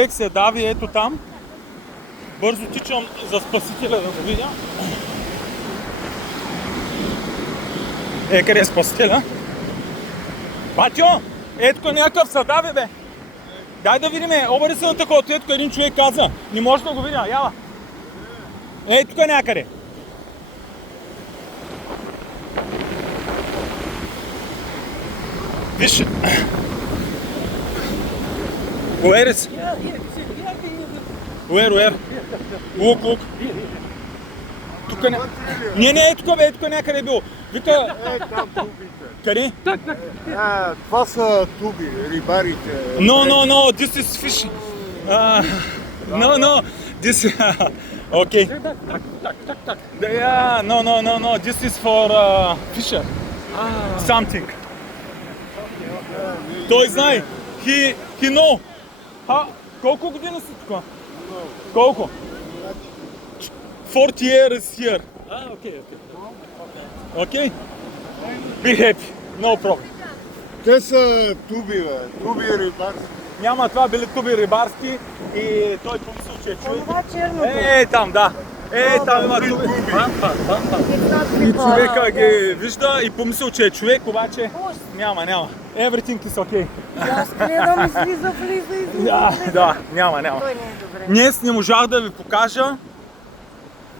Човек се дави ето там. Бързо тичам за спасителя да го видя. Къде е спасителя? Батьо! Етко някакъв се дави, бе! Дай да видим, обади се на такова, етко един човек каза. Не може да го видя, яла. Етко е някъде. Виж. Where is? Where? Look. Тук не. Не, тук някъде е било. Вика... Там тубите. Къде? Това са туби, рибарите. No, this is fish. No, this... Okay. Yeah, no, this is for fisher. Something. Той знае. He know. Колко години си тук? Колко? 40 years here. Okay. Be happy. No problem. Те са туби, бе. Туби рибарски. Няма, това били туби рибарски и той помисли, че е човек. Това черното. Там, да. Там има туби. И човека ги вижда и помисля, че е човек, обаче няма. Everything is okay. Аз гледам, излиза. Да, няма. Той не е добре. Днес не можах да ви покажа